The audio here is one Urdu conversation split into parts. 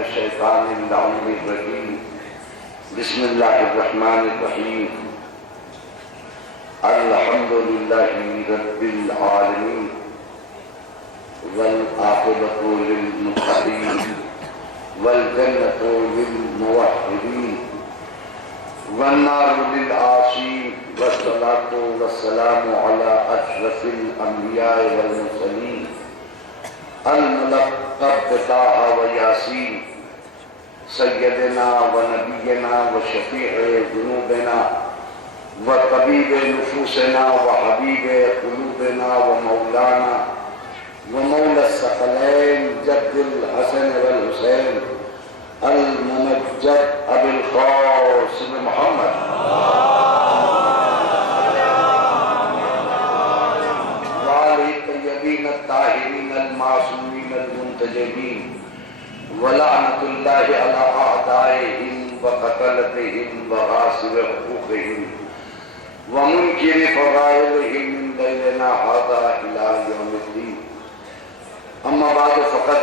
الشیطان اللعین الرجیم بسم اللہ الرحمن الرحیم الحمدللہ رب العالمین والعاقبۃ للمتقین والجنۃ للموحدین والنار للعاصین والصلاۃ والسلام علی اشرف الانبیاء والمرسلین الملقب بطٰہ و یاسین سیدنا و نبینا و شفیع ذنوبنا و طبیب نفوسنا و حبیب قلوبنا و مولانا و مولا الثقلین جد الحسن والحسین الممجد ابی القاسم محمد وآلہ الطیبین الطاہرین المعصومین المنتجبین ولعنت اللہ علی اعدائهم وقتلتهم وغاصب حقوقهم ومنکر فضائلهم من لیلنا هذا الى یوم الدین. اما بعد فقد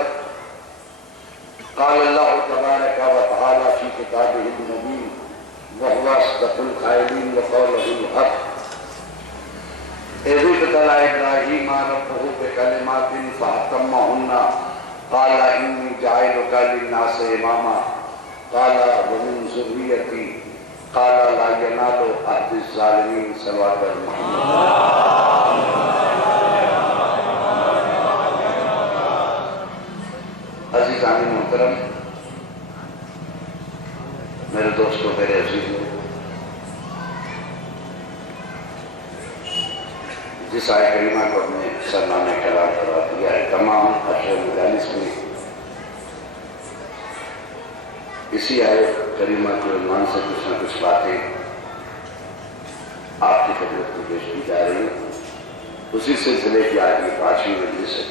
قال اللہ تبارک و تعالی فی کتابہ المبین وهو اصدق القائلین وقوله الحق اذ ابتلى ابراہیم ربہ بکلمات فاتمہن قال انی جاعلک للناس اماما قال ومن ذریتی قال لا ینال عہد الظالمین صلوات محمد. عزیزان محترم، میرے دوستوں، میرے عزیزوں، جس آیت کریمہ کو اپنے سرنامے کلام کروا دیا ہے، تمام اشعار مجالس میں اسی آیت کریمہ کے عنوان سے کچھ نہ کچھ باتیں آپ کی خدمت کو پیش کی جا رہی ہیں. اسی سلسلے کی آج یہ 5ویں مجلس ہے.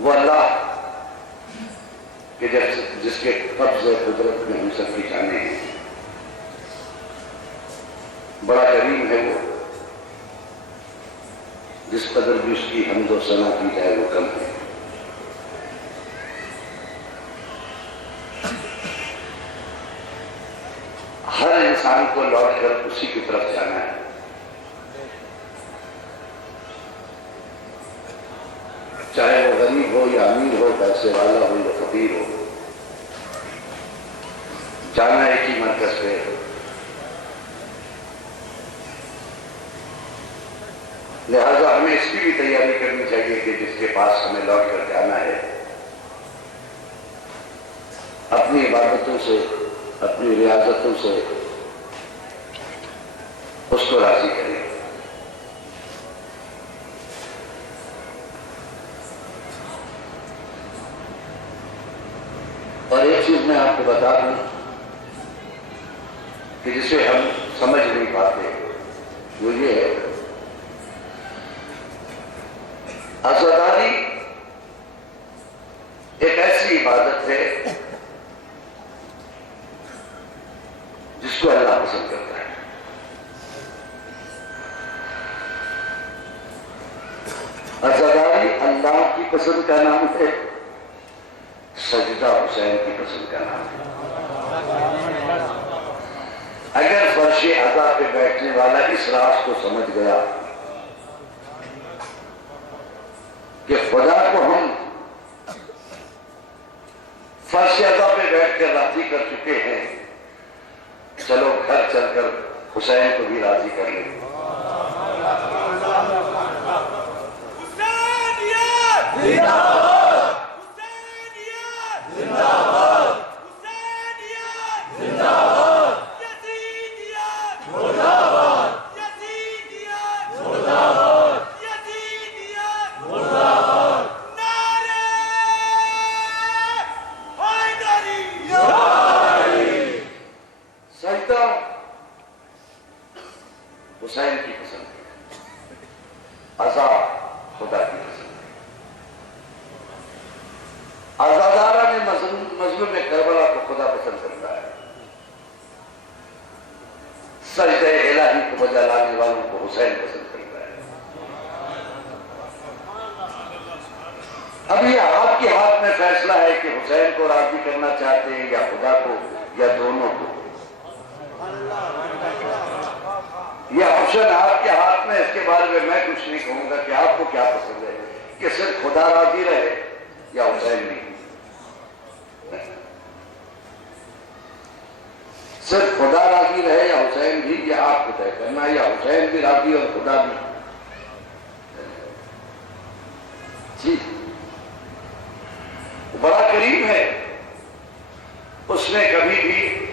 وہ اللہ کہ جس کے قبض قدرت میں ہم سب کی جانیں ہیں، بڑا کریم ہے وہ، جس قدر بھی اس کی حمد و ثنا کی جائے وہ کم ہے. ہر انسان کو لوٹ کر اسی کی طرف جانا ہے. چاہے وہ غریب ہو یا امیر ہو، پیسے والا ہو یا فقیر ہو، جانا ایک ہی مرکز پہ. لہذا ہمیں اس کی بھی تیاری کرنی چاہیے کہ جس کے پاس ہمیں لوٹ کر جانا ہے، اپنی عبادتوں سے، اپنی ریاضتوں سے اس کو راضی کریں. اور ایک چیز میں آپ کو بتا دوں کہ جسے ہم سمجھ نہیں پاتے، وہ یہ ہے عزاداری ایک ایسی عبادت ہے جس کو اللہ پسند کرتا ہے. عزاداری اللہ کی پسند کا نام ہے، سجدہ حسین کی پسند کا نام ہے. اگر فرش عزا پہ بیٹھنے والا اس راز کو سمجھ گیا کہ خدا کو ہم فرش عزا پہ بیٹھ کر راضی کر چکے ہیں، چلو گھر چل کر حسین کو بھی راضی کر لیں. حسین کی پسند ہے، عذاب خدا کی پسند ہے. عزادارہ نے مظلوم کربلا کو خدا پسند کرتا ہے، سجدہ الہی کو بجا لانے والوں کو حسین پسند کرتا ہے. اب یہ آپ کے ہاتھ میں فیصلہ ہے کہ حسین کو راضی کرنا چاہتے ہیں یا خدا کو یا دونوں کو. یہ آپشن آپ کے ہاتھ میں. اس کے بارے میں کچھ نہیں کہوں گا کہ آپ کو کیا پسند ہے کہ صرف خدا راضی رہے یا حسین نہیں. صرف خدا راضی رہے یا حسین بھی، یہ آپ کو طے کرنا، یا حسین بھی راضی اور خدا بھی. جی بڑا کریم ہے. اس نے کبھی بھی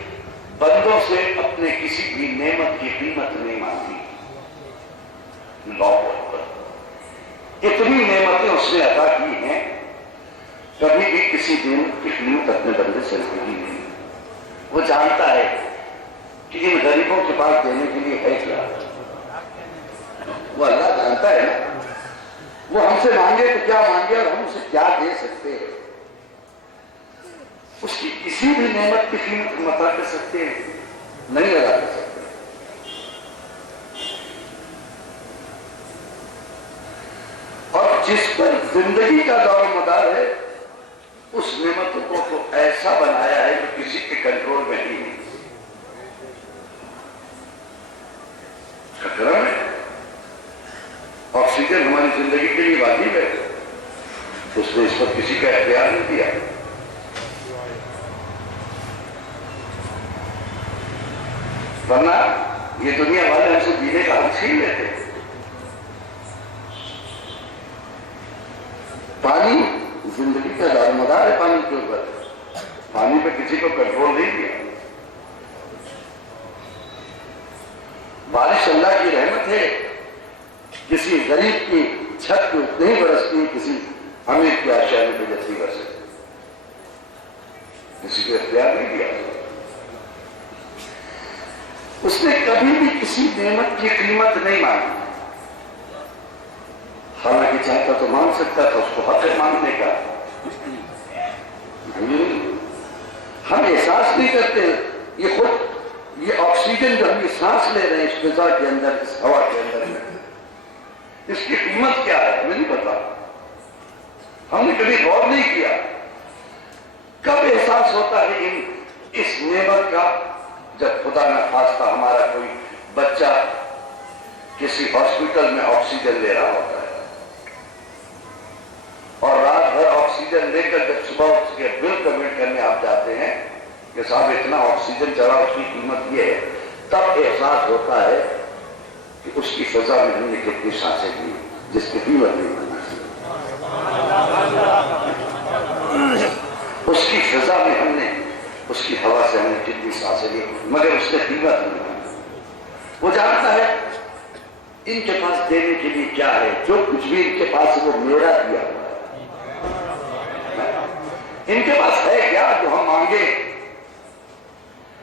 بندوں سے اپنے کسی بھی نعمت کی قیمت نہیں مانگی. اللہ اکبر. اتنی نعمتیں اس نے عطا کی ہیں، کبھی بھی کسی نعمت کی قیمت اپنے بندے سے نہیں لی. وہ جانتا ہے کہ ان غریبوں کے پاس دینے کے لیے ہے کیا. وہ اللہ جانتا ہے نا. وہ ہم سے مانگے تو کیا مانگے اور ہم اسے کیا دے سکتے ہیں. اس کی کسی بھی نعمت کی قیمت ہم عطا کر سکتے ہیں؟ نہیں لگا کر سکتے. اور جس پر زندگی کا دور و مدار ہے، اس نعمتوں کو تو ایسا بنایا ہے کہ کسی کے کنٹرول میں نہیں ہے. کرم ہے. آکسیجن ہماری زندگی کے لیے واجب ہے. اس نے اس پر کسی کا اختیار نہیں دیا. ورنہ یہ دنیا والے ہم سے جینے کا حق چھین لیتے. پانی زندگی کا دار مدار ہے. پانی کے اوپر، پانی پہ کسی کو کنٹرول نہیں دیا. بارش اللہ کی رحمت ہے. کسی غریب کی چھت کو نہیں برستی، کسی امیر کی آشیانے پہ جتنی برسے. کسی کو اختیار نہیں دیا. اس نے کبھی بھی کسی نعمت کی قیمت نہیں مانگی. حالانکہ چاہتا تو مانگ سکتا تھا، اس کو حق ہے مانگنے کا. ہم احساس نہیں کرتے. یہ خود یہ آکسیجن جو ہم یہ سانس لے رہے ہیں اس فضا کے اندر، اس ہوا کے اندر، اس کی قیمت کیا ہے ہمیں نہیں پتا. ہم نے کبھی غور نہیں کیا. کب احساس ہوتا ہے اس نعمت کا؟ جب خدا نہ خواستہ ہمارا کوئی بچہ کسی ہاسپٹل میں آکسیجن لے رہا ہوتا ہے، اور رات بھر آکسیجن لے کر جب صبح اس کے بل کمپلیٹ کرنے آپ جاتے ہیں کہ صاحب اتنا آکسیجن چلا، اس کی قیمت یہ ہے، تب احساس ہوتا ہے کہ اس کی فضا میں ہم نے کتنی سانسیں لی جس کی قیمت نہیں بنی. اس کی فضا میں ہم نے، اس کی ہوا سے ہم نے کتنی سانسیں لی، مگر اس نے قیمت نہیں بنی. وہ جانتا ہے ان کے پاس دینے کے لیے کیا ہے. جو کچھ بھی ان کے پاس ہے وہ میرا دیا ہوا ہے. ان کے پاس ہے کیا جو ہم مانگے؟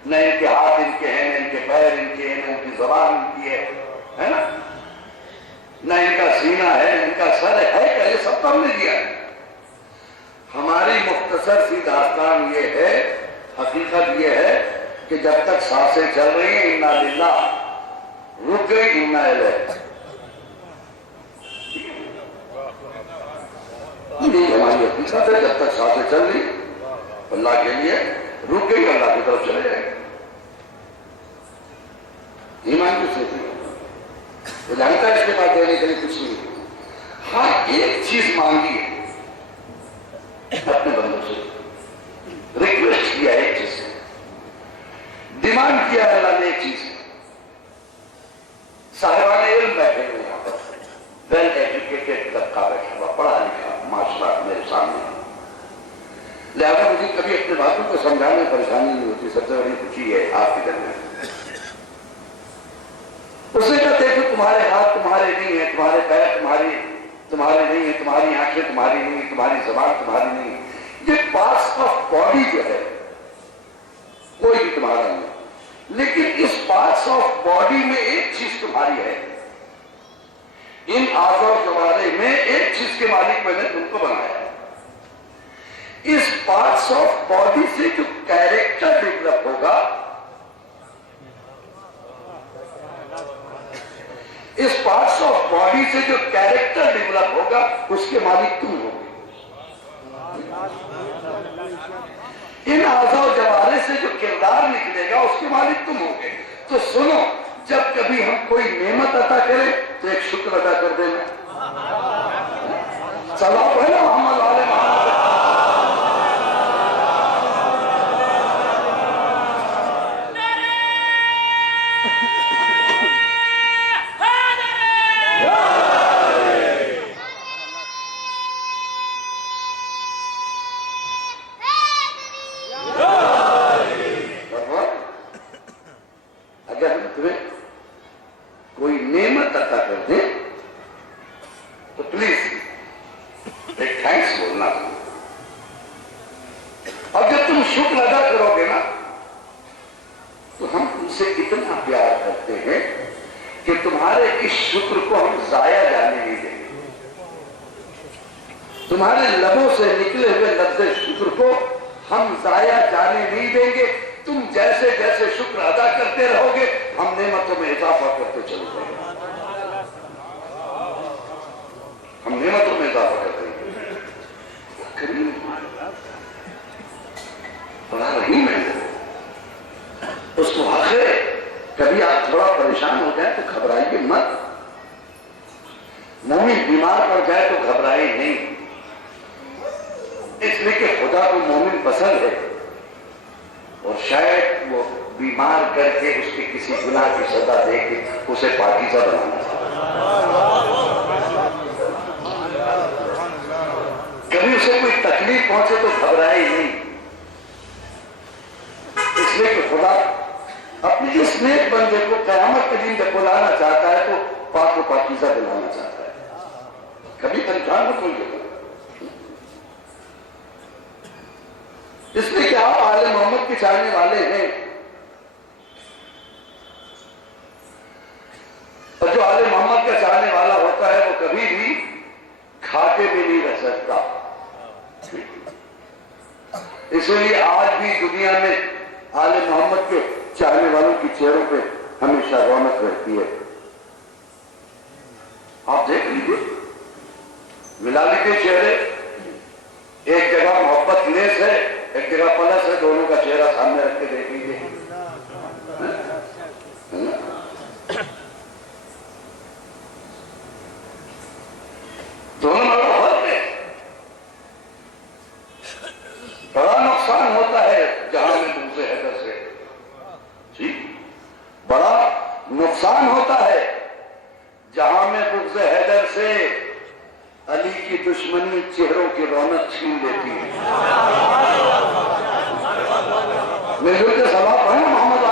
نہ ان کے ہاتھ ان کے ہیں، نہ ان کے پیر ان کے ہیں، نہ ان کی زبان ان کی ہے نا، نہ ان کا سینہ ہے، نہ ان کا سر ہے کیا؟ یہ سب تو ہم نے دیا ہے. ہماری مختصر سی داستان یہ ہے، حقیقت یہ ہے کہ جب تک سانسیں چل رہی ہیں انا للہ، رک گئی انا الیہ. یہ ہماری حقیقت ہے. جب تک سانسیں چل رہی اللہ کے لیے، رک گئی اللہ کی طرف چلے جائیں. ایمان کس نے؟ وہ جانتا ہے اس کے پاس دینے کے لیے کچھ نہیں. ہاں ایک چیز مانگی ہے اپنے بندوں سے، ریکویسٹ کیا ایک چیز سے، ڈیمانڈ کیا ہے اللہ نے ایک چیز. صاحبان علم بیٹھے ہوئے یہاں پر، ویل ایجوکیٹڈ طبقہ بیٹھا ہوا، پڑھا لکھا معاشرہ میرے سامنے. لہذا مجھے کبھی اپنے باتوں کو سمجھانے میں پریشانی نہیں ہوتی. سب سے بڑی خوشی ہے آپ کے درمیان. اس نے کہتے ہیں کہ تمہارے ہاتھ تمہارے نہیں ہیں، تمہارے پیر تمہارے نہیں ہیں، تمہاری آنکھیں تمہاری نہیں ہیں، تمہاری زبان تمہاری نہیں ہے. یہ پارٹس آف باڈی جو ہے کوئی بھی تمہارا نہیں، لیکن اس پارٹس آف باڈی میں ایک چیز تمہاری ہے. ان اعضاء و جوارے میں ایک چیز کے مالک میں نے تم کو بنایا ہے. اس پارٹس آف باڈی سے جو کیریکٹر ڈیولپ ہوگا، اس پارٹس آف باڈی سے جو کیریکٹر ڈیولپ ہوگا، اس کے مالک تم ہوگے. ان اعضاء و جوارح سے جو کردار نکلے گا اس کے مالک تم ہوگے. تو سنو، جب کبھی ہم کوئی نعمت عطا کریں تو ایک شکر ادا کر دینا. چلو پہلے محمد والے محمد. اگر ہم تمہیں کوئی نعمت عطا کر دیں تو پلیز ایک تھینکس بولنا. اور جب تم شکر ادا کرو گے نا تو ہم تم سے اتنا پیار کرتے ہیں کہ تمہارے اس شکر کو ہم ضائع جانے نہیں دیں گے. تمہارے لبوں سے نکلے ہوئے لفظ شکر کو ہم ضائع جانے نہیں دیں گے. تم جیسے جیسے شکر ادا کرتے رہو گے ہم نعمتوں میں اضافہ کرتے چلے جائیں گے. ہم نعمتوں میں اضافہ کرتے ہیں. کریم بڑا رحیم ہے. اس کو حق ہے. کبھی آپ تھوڑا پریشان ہو جائیں تو گھبرائیے مت. مومن بیمار پڑ جائے تو گھبرائے نہیں، اس لیے کہ خدا کو مومن پسند ہے اور شاید وہ بیمار کر کے اس کے کسی گناہ کی سزا دے کے اسے پاکیزہ بنانا چاہتا. کبھی اسے کوئی تکلیف پہنچے تو گھبرائے ہی نہیں، اس لیے کہ خدا اپنی اس نیک بندے کو قیامت کے دن جب بلانا چاہتا ہے تو پاک و پاکیزہ بنانا چاہتا ہے. کبھی پریشان نہ کوئی جگہ. اس لیے کہ آپ آل محمد کے چاہنے والے ہیں اور جو آل محمد کا چاہنے والا ہوتا ہے وہ کبھی بھی کھاتے بھی نہیں رہ سکتا. اسی لیے آج بھی دنیا میں آل محمد کے چاہنے والوں کی چہروں پہ ہمیشہ رونق رہتی ہے. آپ دیکھ لیجیے، ملا لیجیے چہرے. ایک جگہ محبت لیس ہے، ایک جگہ پلس ہے. دونوں کا چہرہ سامنے رکھ کے دیکھ لیجیے. دونوں میں فرق ہے. بڑا نقصان ہوتا ہے جہاں میں تم سے حیدر سے. جی بڑا نقصان ہوتا ہے جہاں میں بغض حیدر سے علی کی دشمنی چہروں کی رونق چھین لیتی ہے. میں جو کہ سواب ہے محمد آل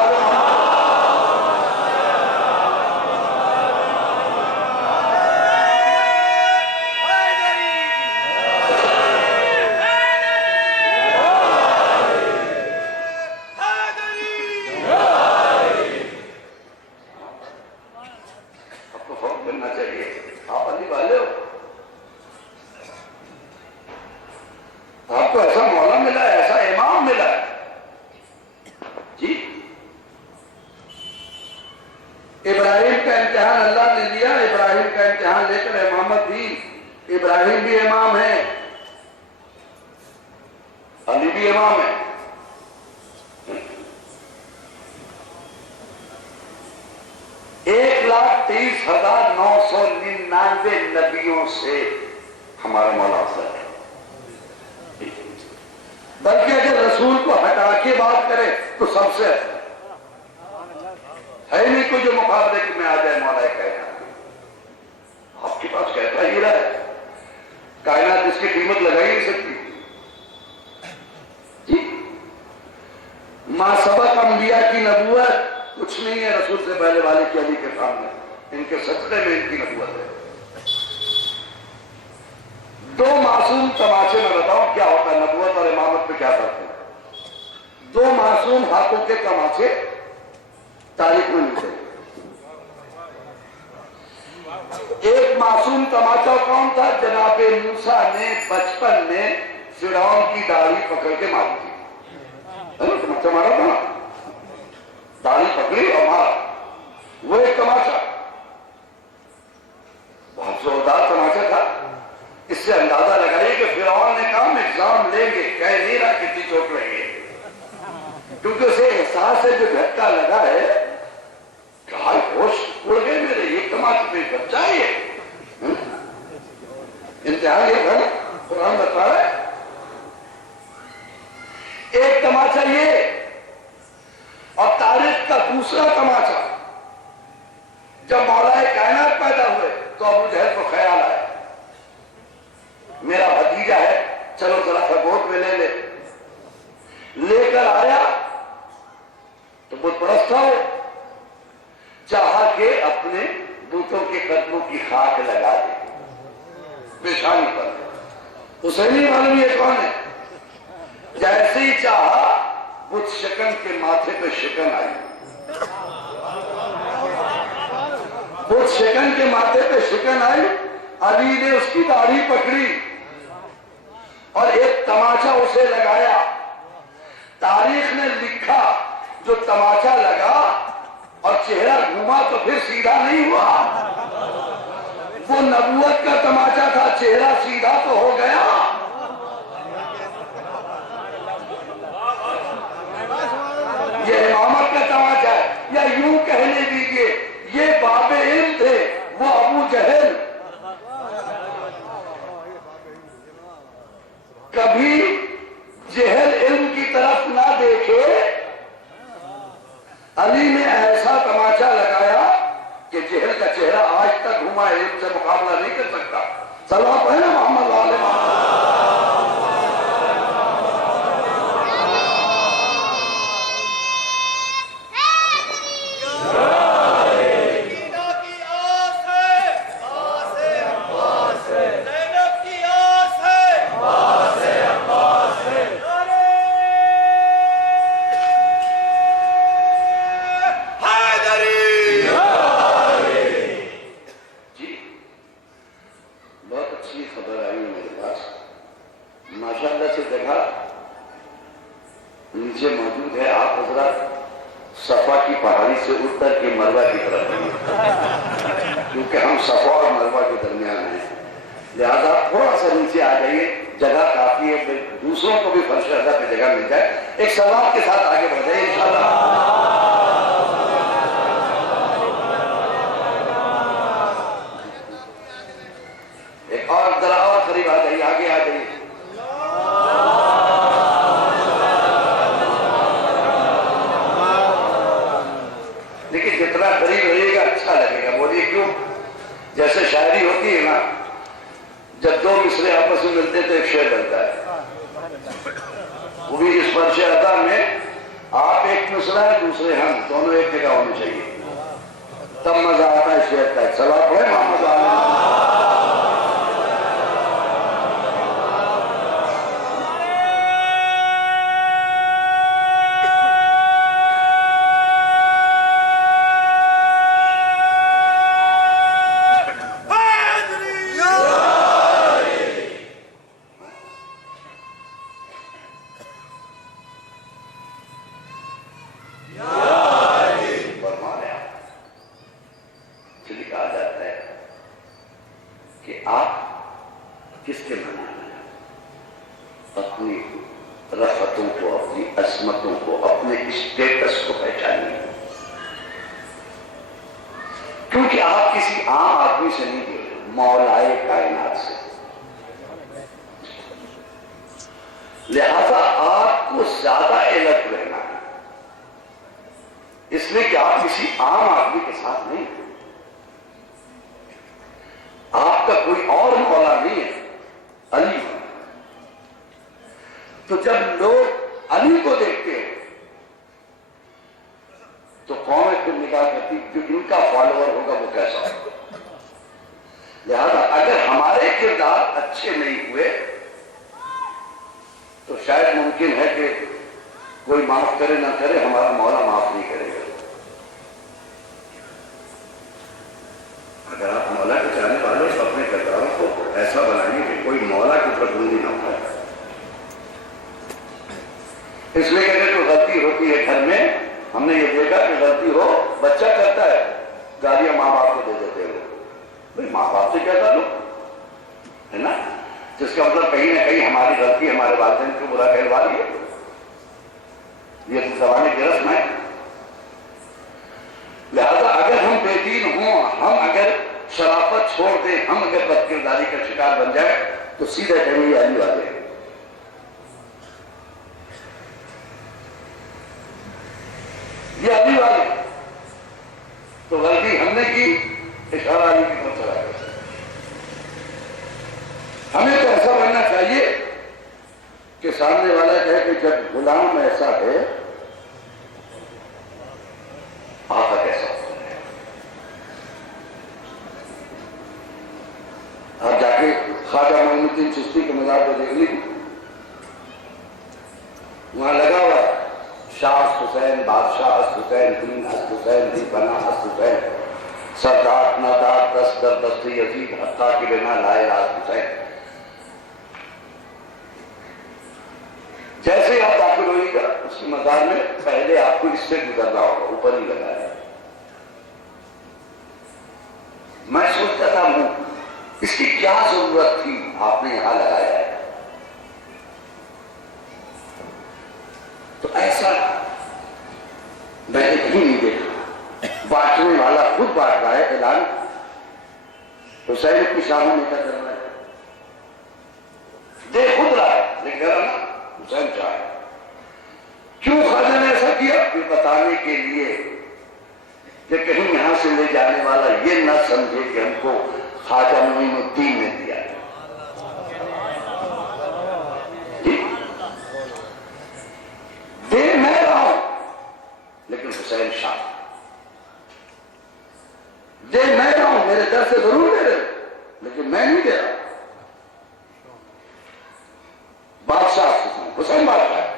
آپ کو فوق کرنا چاہیے. آپ علی والے ہو، آپ کو ایسا مولا ملا ہے، ایسا امام ملا ہے. جی ابراہیم کا امتحان اللہ نے لیا. ابراہیم کا امتحان لے کر امامت دی. ابراہیم بھی امام ہے، علی بھی امام ہے. 1,30,999 نبیوں سے ہمارا مولا افضل ہے. بلکہ اگر رسول کو ہٹا کے بات کرے تو سب سے ہے نہیں کوئی جو مقابلے کہ میں آ جائے مولا کائنات. آپ کے پاس کہتا ہی رہا ہے کائنات جس کی قیمت لگا ہی نہیں سکتی. جی ما سبق انبیاء کی نبوت کچھ نہیں ہے رسول سے پہلے والے کی علی کے سامنے. ان کے صدقے میں ان کی نبوت ہے. دو معصوم تماشے میں بتاؤں کیا ہوتا ہے نبوت اور امامت پہ کیا فرق ہے. دو معصوم ہاتھوں کے تماشے تاریخ میں ملتے ہیں. ایک معصوم تماچا کون تھا؟ جناب موسیٰ نے بچپن میں فرعون کی داڑھی پکڑ کے ماری تھی. تماچا مارا تھا نا، داڑھی پکڑی اور مارا. وہ ایک تماشا بہت زوردار تماشا تھا. اس سے اندازہ لگائیے کہ فرعون نے کہا ہم ایگزام لیں گے، کہہ نہیں رہا کتنی چوٹ لیں گے. امتحان یہ تھا، قرآن بتا رہا ہے۔ ایک تماچا یہ، اور تاریخ کا دوسرا تماچا، جب مولا کائنات پیدا ہوئے تو ابو جہل کو خیال آیا میرا بھتیجا ہے، چلو ذرا سا گود میں لے کر آیا تو بت پرست تھا وہ، چاہا کہ اپنے بتوں کے قدموں کی خاک لگا دے پیشانی پر، اسے نہیں معلوم یہ کون ہے، جیسے ہی چاہا بت شکن کے ماتھے پہ شکن آئی، بت شکن کے ماتھے پہ شکن آئی، علی نے اس کی داڑھی پکڑی اور ایک تماچا اسے لگایا۔ تاریخ نے لکھا جو تماچا لگا اور چہرہ گھوما تو پھر سیدھا نہیں ہوا، وہ نبوت کا تماچا تھا، چہرہ سیدھا تو ہو گیا۔ یہ امامت کا تماچا ہے، یا یوں کہنے دیجئے یہ باب علم تھے، وہ ابو جہل کبھی جہل علم کی طرف نہ دیکھے، علی نے ایسا تماچا لگایا کہ جہل کا چہرہ آج تک گھوما، علم سے مقابلہ نہیں کر سکتا۔ صلوات پڑھیں نا محمد علیہ شرافت چھوڑ دیں، ہم اگر بد کرداری کا شکار بن جائے تو سیدھے کہیں یہ علی والے ہیں، یہ علی والے ہیں۔ تو غلطی ہم نے کی، اشارہ علی کی طرف چلا گیا۔ ہمیں تو ایسا بننا چاہیے کہ سامنے والا کہے کہ جب غلام ایسا ہے آقا کیسا ہوتا ہے۔ آپ جا کے خواجہ معین الدین چشتی کے مزار کو دیکھ لیجیے، وہاں لگا ہوا شاہ حسین، بادشاہ حسین، دین حسین، دی بنا حسین، سردار نادار دست در دست یزید حتیٰ کہ بنا لائے راز حسین۔ جیسے ہی آپ داخل ہوئیے گا اس کی مزار میں، پہلے آپ کو اس سے گزرنا ہوگا، اوپر ہی لگا ہے۔ میں سوچتا تھا اس کی کیا ضرورت تھی، آپ نے یہاں لگایا ہے۔ تو ایسا میں نے کہیں نہیں دیکھا، بانٹنے والا خود بانٹ رہا ہے، اعلان حسین کی شاموں میں کیا کر رہا ہے، دے خود رہا ہے، لیکن کہہ رہا نا حسین چاہے۔ کیوں خواجہ نے ایسا کیا؟ یہ بتانے کے لیے کہ کہیں یہاں سے لے جانے والا یہ نہ سمجھے کہ ہم کو خواجہ معین الدین نے دیا ہے۔ دے میں رہا ہوں لیکن حسین شاہ، دے میں رہا ہوں، میرے در سے ضرور دے رہے لیکن میں نہیں دے رہا۔ بادشاہ حسین بادشاہ ہے،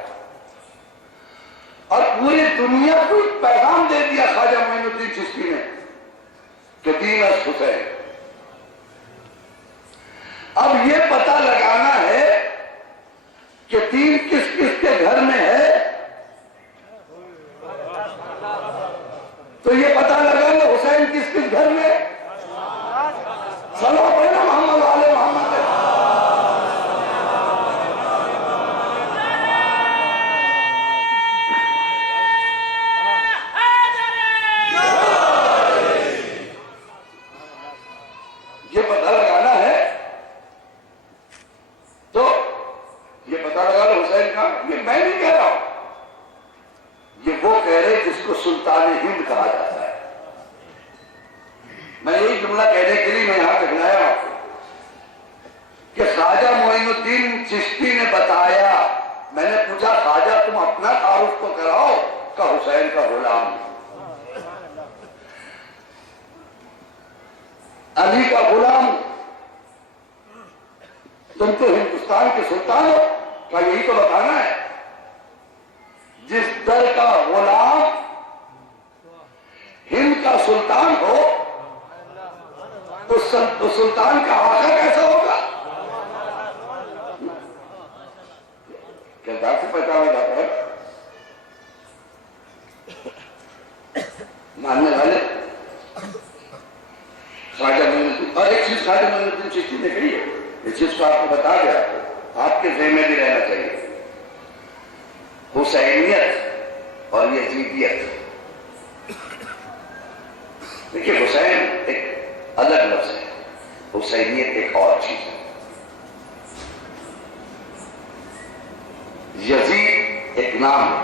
اور پوری دنیا کو ایک پیغام دے دیا خواجہ معین الدین چشتی نے کہ دین از حسین۔ اب یہ پتہ لگانا ہے کہ دین کس کس کے گھر میں ہے، تو یہ پتہ لگانا حسین کس کس گھر میں۔ صلوات پڑھنا محمد آل محمد۔ یہ پتہ لگانا ہے تو یہ پتہ لگا لو حسین کا، یہ میں نہیں کہہ رہا ہوں، یہ وہ کہہ رہے جس کو سلطان ہند کہا جاتا ہے۔ میں یہی جملہ کہنے کے لیے میں یہاں تک لایا ہوں کہ خواجہ معین الدین چشتی نے بتایا، میں نے پوچھا خواجہ تم اپنا تعارف تو کراؤ، کہ حسین کا غلام، علی کا غلام، تم تو ہندوستان کے سلطان ہو، کیا یہی تو بتانا ہے؟ جس در کا غلام ہند کا سلطان ہو تو سلطان کا آقا کیسا ہوگا؟ کردار سے پہچانا جاتا ہے۔ ماننے والے خواجہ معین الدین، اور ایک چیز خواجہ معین الدین چشتی نے کہی ہے، اس چیز کو آپ کو بتا دیا، آپ کے ذہن میں بھی رہنا چاہیے، حسینیت اور یزیدیت۔ دیکھیے حسین ایک الگ لفظ ہے، حسینیت ایک اور چیز ہے۔ یزید ایک نام ہے،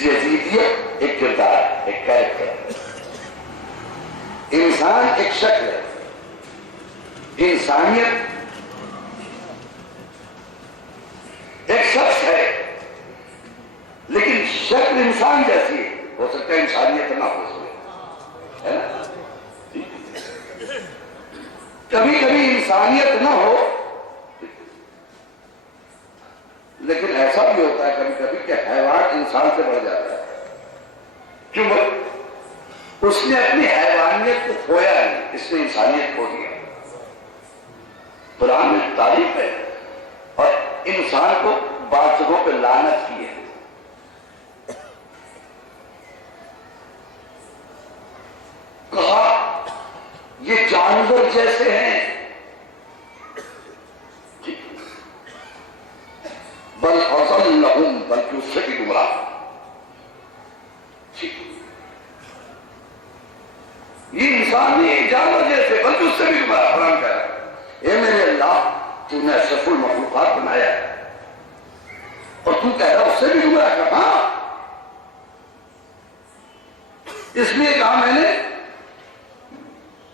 یزیدیت ایک کردار، ایک کیریکٹر۔ انسان ایک شکل ہے، انسانیت ایک شخص ہے، لیکن شکل انسان جیسی ہے، ہو سکتا ہے انسانیت نہ ہو سکے، ہے نا؟ کبھی کبھی انسانیت نہ ہو، لیکن ایسا بھی ہوتا ہے کبھی کبھی کہ حیوان انسان سے بڑھ جاتا ہے۔ کیوں؟ اس نے اپنی حیوانیت کو کھویا نہیں، اس نے انسانیت کھو دیا۔ قرآن میں تعریف ہے، اور انسان کو بعض جگہوں پہ لعنت کی ہے۔ کہا یہ جانور جیسے ہیں، بل اضلهم، بلکہ اس سے بھی گمراہ۔ یہ انسان نہیں جانور جیسے، بلکہ اس سے بھی گمراہ حرام کر رہا ہے۔ اے میرے اللہ، تو نے اشرف المخلوقات بنایا ہے اور تو کہہ رہا اس سے بھی گمراہ کر۔ ہاں، اس لیے کہا میں نے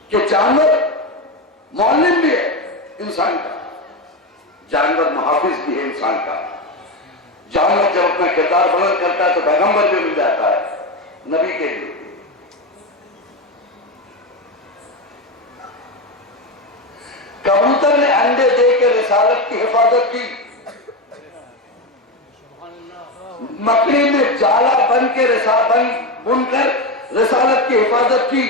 کہ جانور معلم بھی ہے انسان کا، جانور محافظ بھی ہے انسان کا۔ جانور جب اپنا کردار بلند کرتا ہے تو پیغمبر بھی مل جاتا ہے، نبی کے لیے۔ کبوتر نے انڈے دے کے رسالت کی حفاظت کی، مکڑی نے جالا بن کے بن کر رسالت کی حفاظت کی،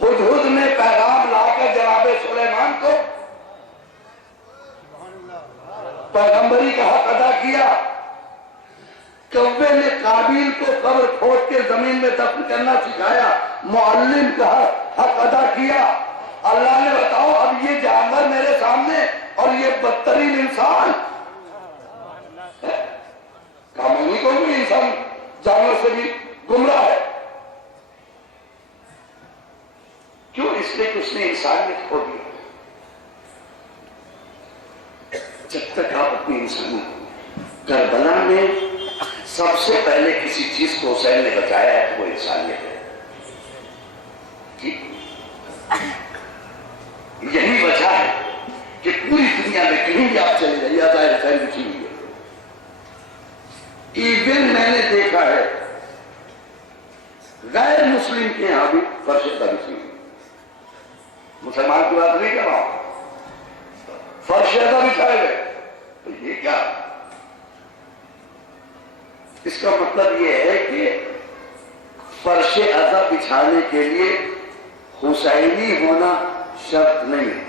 ہدہد نے پیغام لا کر جناب سلیمان کو پیغمبری کا حق ادا کیا، کوے نے قابیل کو قبر کھود کے زمین میں دفن کرنا سکھایا، معلم کا حق ادا کیا۔ اللہ نے بتاؤ اب یہ جانور میرے سامنے اور یہ بدترین انسان، میں نہیں کہوں گی انسان جانور سے بھی گمراہ ہے، کیوں؟ اس لیے کہ اس نے انسانیت کھو دی۔ جب تک آپ اپنی انسانیت، کربلا میں سب سے پہلے کسی چیز کو حسین نے بچایا ہے تو وہ انسانیت ہے، یہی وجہ ہے کہ پوری دنیا میں کہیں بھی آپ چلے جائیے آزائے حسین لکھی ہوئی ہے۔ ایون میں نے دیکھا ہے غیر مسلم کے یہاں بھی فرش لکھی ہوئی، مسلمان کی بات نہیں کر رہا ہوں، فرش بچھائے گئے، تو یہ کیا؟ اس کا مطلب یہ ہے کہ فرش ازا بچھانے کے لیے حسینی ہونا شرط نہیں ہے،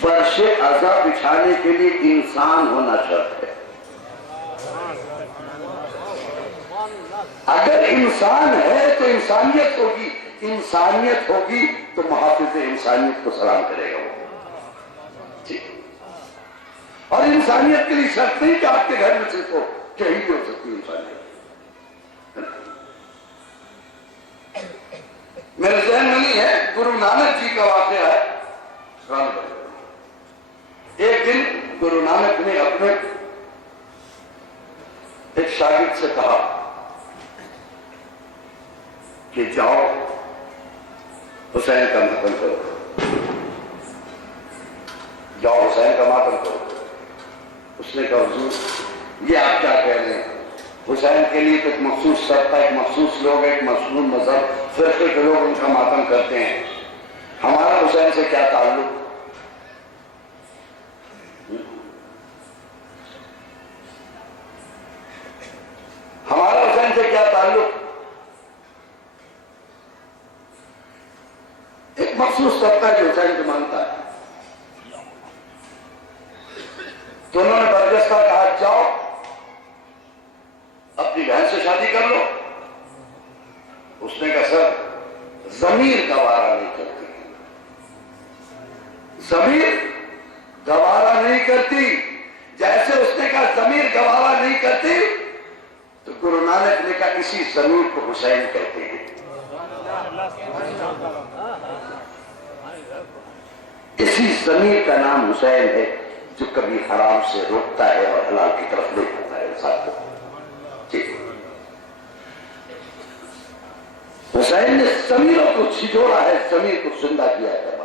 فرش ازا بچھانے کے لیے انسان ہونا شرط ہے۔ اگر انسان ہے تو انسانیت ہوگی، انسانیت ہوگی تو محافظ انسانیت کو سلام کرے گا وہ، اور انسانیت کے لیے شرط نہیں کہ آپ کے گھر میں صرف ہو، کہیں بھی ہو سکتی ہے انسانیت۔ میرے ذہن میں نہیں ہے، گرو نانک جی کا واقعہ ہے۔ ایک دن گرو نانک نے اپنے ایک شاگرد سے کہا کہ جاؤ حسین کا ماتم کرو، جاؤ حسین کا ماتم کرو۔ اس نے کہا حضور یہ آپ کیا کہہ رہے ہیں؟ حسین کے لیے تو ایک مخصوص طبقہ، ایک مخصوص لوگ، ایک مخصوص مذہب فرقے کے لوگ ان کا ماتم کرتے ہیں، ہمارا حسین سے کیا تعلق؟ ہمارا حسین سے کیا تعلق؟ ایک مخصوص طبقہ جو حسین کو مانتا ہے۔ تو انہوں نے برجستہ کہا جاؤ اپنی بہن سے شادی کر لو۔ اس نے کہا سر ضمیر گوارا نہیں کرتی، ضمیر گوارا نہیں کرتی۔ جیسے اس نے کہا ضمیر گوارا نہیں کرتی تو گرو نانک نے کہا اسی ضمیر کو حسین کہتے ہیں، اسی ضمیر کا نام حسین ہے جو کبھی حرام سے روکتا ہے اور حلال کی طرف لے جاتا ہے انسان کو۔ حسین نے ضمیروں کو چھجوڑا ہے، ضمیر کو زندہ کیا ہے۔